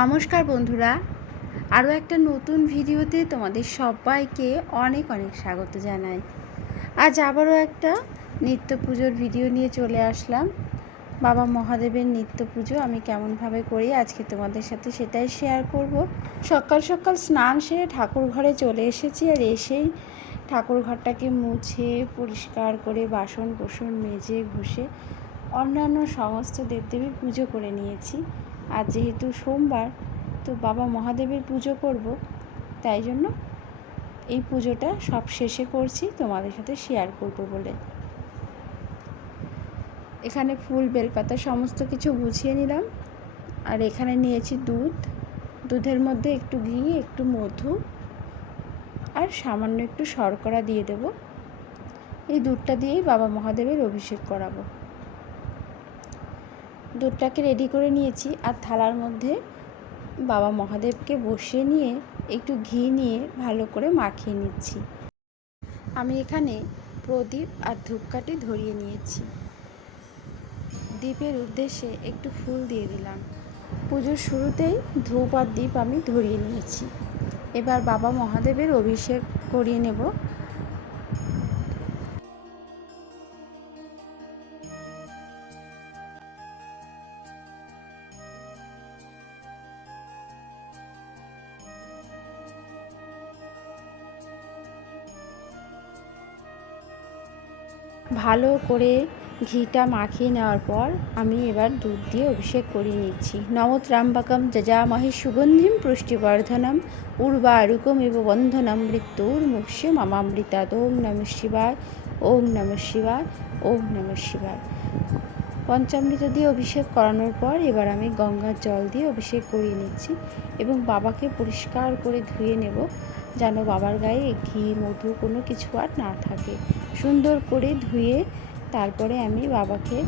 নমস্কার বন্ধুরা। আরও একটা নতুন ভিডিওতে তোমাদের সবাইকে অনেক অনেক স্বাগত জানাই। আজ আবারও একটা নিত্য পুজোর ভিডিও নিয়ে চলে আসলাম। বাবা মহাদেবের নিত্য পুজো আমি কেমনভাবে করি আজকে তোমাদের সাথে সেটাই শেয়ার করব। সকাল সকাল স্নান সেরে ঠাকুর ঘরে চলে এসেছি আর এসেই ঠাকুর ঘরটাকে মুছে, পরিষ্কার করে বাসন কোসন মেজে, ঘষে অন্যান্য সমস্ত দেবদেবীর পুজো করে নিয়েছি। আর যেহেতু সোমবার, তো বাবা মহাদেবের পুজো করব, তাই জন্য এই পুজোটা সব শেষে করছি, তোমাদের সাথে শেয়ার করব বলে। এখানে ফুল, বেলপাতা সমস্ত কিছু গুছিয়ে নিলাম। আর এখানে নিয়েছি দুধ। দুধের মধ্যে একটু ঘি, একটু মধু আর সামান্য একটু শর্করা দিয়ে দেব। এই দুধটা দিয়েই বাবা মহাদেবের অভিষেক করাবো। দুধটাকে রেডি করে নিয়েছি আর থালার মধ্যে বাবা মহাদেবকে বসিয়ে নিয়ে একটু ঘি নিয়ে ভালো করে মাখিয়ে নিচ্ছি। আমি এখানে প্রদীপ আর ধূপকাঠি ধরিয়ে নিয়েছি। দ্বীপের উদ্দেশ্যে একটু ফুল দিয়ে দিলাম। পুজোর শুরুতেই ধূপ আর দ্বীপ আমি ধরিয়ে নিয়েছি। এবার বাবা মহাদেবের অভিষেক করিয়ে নেব। ভালো করে ঘিটা মাখিয়ে নেওয়ার পর আমি এবার দুধ দিয়ে অভিষেক করিয়ে নিচ্ছি। নমত্রাম্বাকম যজামহি সুগন্ধিম, পুষ্টিবর্ধনম, উর্বারুকম এব বন্ধনম, মৃত্যুর মুক্ষ্য মামামৃতাৎ ওম নম শিবায়, ওম নম শিবায়, ওম নম শিবায়। পঞ্চামৃত দিয়ে অভিষেক করানোর পর এবার আমি গঙ্গার জল দিয়ে অভিষেক করিয়ে নিচ্ছি এবং বাবাকে পরিষ্কার করে ধুয়ে নেব। যেন বাবার গায়ে ঘি, মধু কোনো কিছু আর না থাকে। সুন্দর করে ধুয়ে তারপরে আমি বাবাকে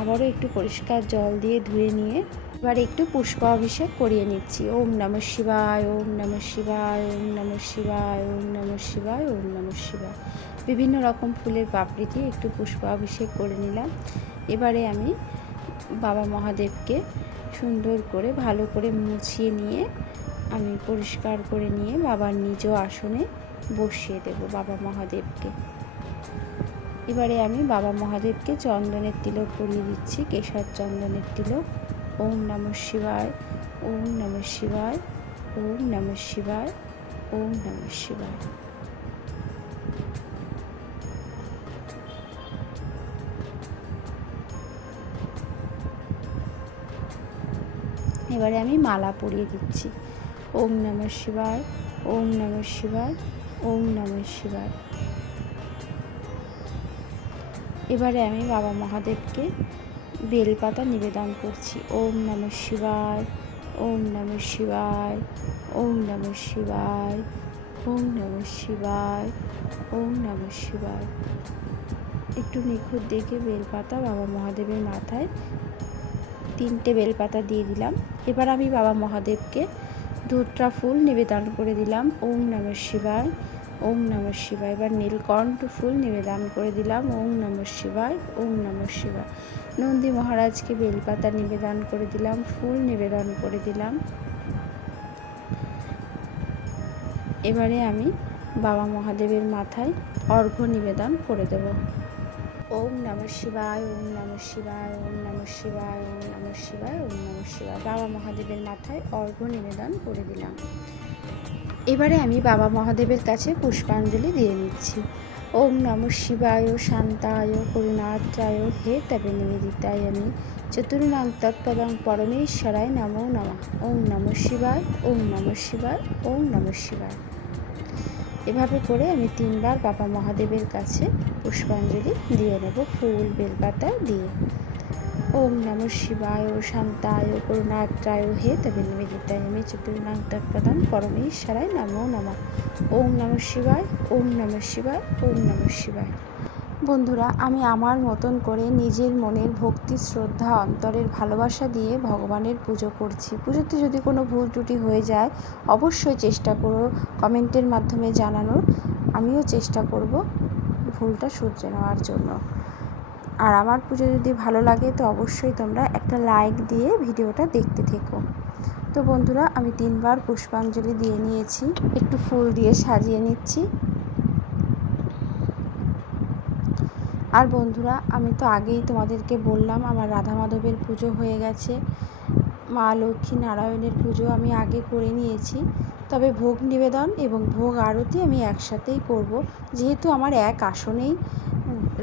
আবারও একটু পরিষ্কার জল দিয়ে ধুয়ে নিয়ে এবার একটু পুষ্পাভিষেক করিয়ে নিচ্ছি। ওম নম শিবায়, ওম নম শিবায়, ওম নম শিবায়, ওম নম শিবায়, ওম নম শিবায়। বিভিন্ন রকম ফুলের পাপড়ি দিয়ে একটু পুষ্পাভিষেক করে নিলাম। এবারে আমি বাবা মহাদেবকে সুন্দর করে ভালো করে মুছিয়ে নিয়ে আমি পরিষ্কার করে নিয়ে বাবার নিজ আসনে বসিয়ে দেব বাবা মহাদেবকে। এবারে আমি বাবা মহাদেবকে চন্দনের তিলক পরিয়ে দিচ্ছি, কেশর চন্দনের তিলক। ওম নম শিবায়, ওম নম শিবায়, ওম নম শিবায়, ওম নম শিবায়। এবারে আমি মালা পরিয়ে দিচ্ছি। ওম নম শিবায়, ওম নম শিবায়, ওম নম শিবায়। এবারে আমি বাবা মহাদেবকে বেলপাতা নিবেদন করছি। ওম নম শিবায়, ওম নম শিবায়, ওম নম শিবায়, ওম নম শিবায়, ওম নম শিবায়। একটু নিখুঁত দেখে বেলপাতা বাবা মহাদেবের মাথায় তিনটে বেলপাতা দিয়ে দিলাম। এবার আমি বাবা মহাদেবকে দুধটা ফুল নিবেদন করে দিলাম। ওম নম শিবায়। ওম নম শিবায়। এবার নীলকণ্ঠ ফুল নিবেদন করে দিলাম। ওম নম শিবায়। ওম নম শিবায়। নন্দী মহারাজকে বেলপাতা নিবেদন করে দিলাম। ফুল নিবেদন করে দিলাম। এবারে আমি বাবা মহাদেবের মাথায় অর্ঘ্য নিবেদন করে দেব। ওম নম শিবায়, ওম নম শিবায়, ওম নম শিবায়, ওম নম শিবায়, ওম নম শিবায়। বাবা মহাদেবের মাথায় অর্ঘ্য নিবেদন করে দিলাম। এবারে আমি বাবা মহাদেবের কাছে পুষ্পাঞ্জলি দিয়ে নিচ্ছি। ওম নম শিবায়, শান্তায় করুণাত্রায় হে তবে নিবেদিতায় আমি চতুর্নাং তৎপদং পরমেশ্বরায় নমো নমঃ। ওম নম শিবায়, ওম নম শিবায়, ওম নম শিবায়। এভাবে করে আমি তিনবার বাবা মহাদেবের কাছে পুষ্পাঞ্জলি দিয়ে নেব, ফুল, বেলপাতা দিয়ে। ওম নম শিবায় শান্তায় করুণাত্রায় হে তবে নিবেদিতায় আমি চতুর্নাং তৎপদম পরমেশ্বরায় নমো নমঃ। ওম নম শিবায়, ওম নম শিবায়, ওম নম শিবায়। বন্ধুরা, আমি আমার মতন করে নিজের মনের ভক্তি, শ্রদ্ধা, অন্তরের ভালোবাসা দিয়ে ভগবানের পুজো করছি। পুজোতে যদি কোনো ভুল ত্রুটি হয়ে যায়, অবশ্যই চেষ্টা করো কমেন্টের মাধ্যমে জানানোর আমিও চেষ্টা করব ভুলটা শুধরে নেওয়ার জন্য। আর আমার পুজো যদি ভালো লাগে তো অবশ্যই তোমরা একটা লাইক দিয়ে ভিডিওটা দেখতে থেকো। তো বন্ধুরা, আমি তিনবার পুষ্পাঞ্জলি দিয়ে নিয়েছি, একটু ফুল দিয়ে সাজিয়ে নিচ্ছি। আর বন্ধুরা, আমি তো আগেই তোমাদেরকে বললাম, আমার রাধা মাধবের পুজো হয়ে গেছে। মা লক্ষ্মী নারায়ণের পুজো আমি আগে করে নিয়েছি। তবে ভোগ নিবেদন এবং ভোগ আরতি আমি একসাথেই করব। যেহেতু আমার এক আসনেই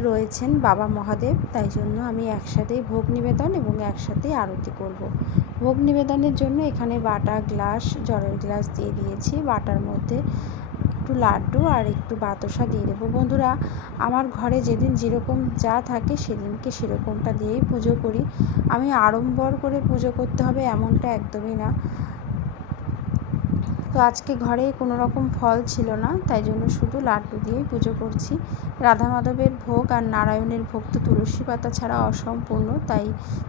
রয়েছেন বাবা মহাদেব, তাই জন্য আমি একসাথেই ভোগ নিবেদন এবং একসাথেই আরতি করব। ভোগ নিবেদনের জন্য এখানে বাটা গ্লাস, জলের গ্লাস দিয়ে দিয়েছি। বাটার মধ্যে একটু লাড্ডু আর একটু বাতাসা দিয়ে দেবো। বন্ধুরা, আমার ঘরে যেদিন যেরকম যা থাকে সেদিনকে সেরকমটা দিয়েই পুজো করি। আমি আড়ম্বর করে পুজো করতে হবে এমনটা একদমই না। তো আজকে ঘরে কোনো রকম ফল ছিল না, তাই জন্য শুধু লাড্ডু দিয়েই পুজো করছি। রাধা মাধবের ভোগ আর নারায়ণের ভোগ তো তুলসী পাতা ছাড়া অসম্পূর্ণ, তাই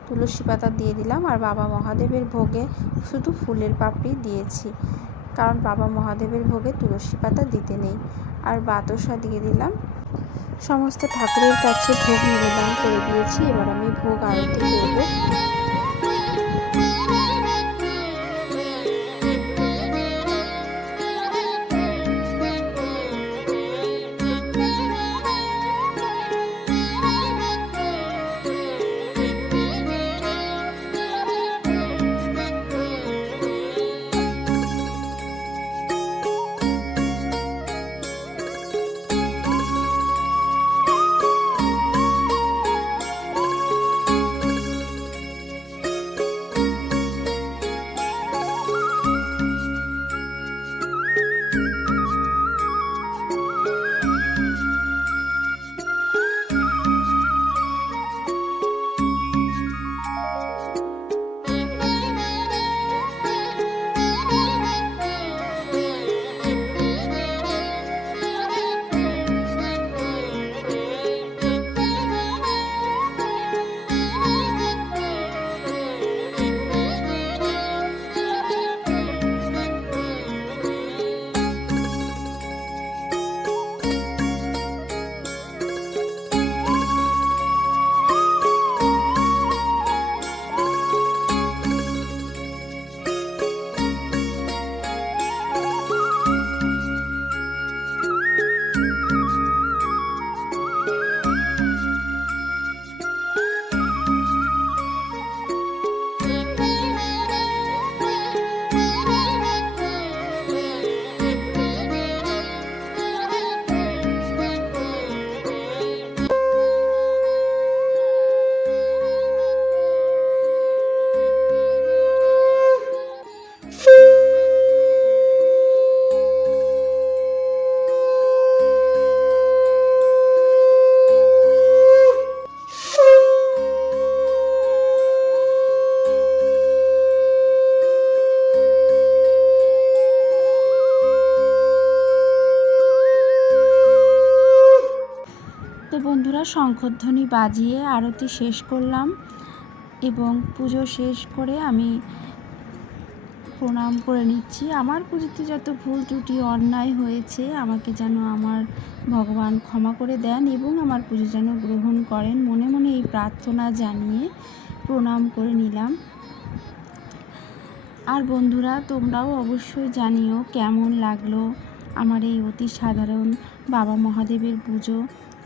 তুলসী পাতা দিয়ে দিলাম আর বাবা মহাদেবের ভোগে শুধু ফুলের পাপড়ি দিয়েছি, কারণ বাবা মহাদেবের ভোগে তুলসী পাতা দিতে নেই। আর বাতাসা দিয়ে দিলাম। সমস্ত ঠাকুরের কাছে ভোগ নিবেদন করে দিয়েছি, এবার আমি ভোগ আরতি করব। শঙ্খধ্বনি বাজিয়ে আরতি শেষ করলাম এবং পুজো শেষ করে আমি প্রণাম করে নিচ্ছি। আমার পুজোতে যত ভুল ত্রুটি, অন্যায় হয়েছে, আমাকে যেন আমার ভগবান ক্ষমা করে দেন এবং আমার পুজো যেন গ্রহণ করেন, মনে মনে এই প্রার্থনা জানিয়ে প্রণাম করে নিলাম। আর বন্ধুরা, তোমরাও অবশ্যই জানিও কেমন লাগল আমার এই অতি সাধারণ বাবা মহাদেবের পুজো।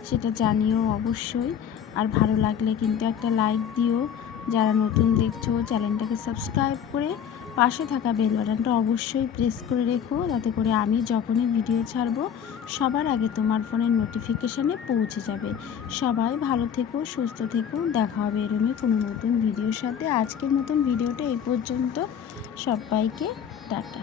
সেটা জানিও অবশ্যই। আর ভালো লাগলে কিন্তু একটা লাইক দিও। যারা নতুন দেখছ, চ্যানেলটাকে সাবস্ক্রাইব করে পাশে থাকা বেল বাটনটা অবশ্যই প্রেস করে রেখো। যাতে করে আমি যখনই ভিডিও ছাড়বো, সবার আগে তোমার ফোনের নোটিফিকেশানে পৌঁছে যাবে। সবাই ভালো থেকো, সুস্থ থেকো। দেখা হবে এরমই কোনো নতুন ভিডিওর সাথে। আজকের মতন ভিডিওটা এই পর্যন্ত। সবাইকে টাটা।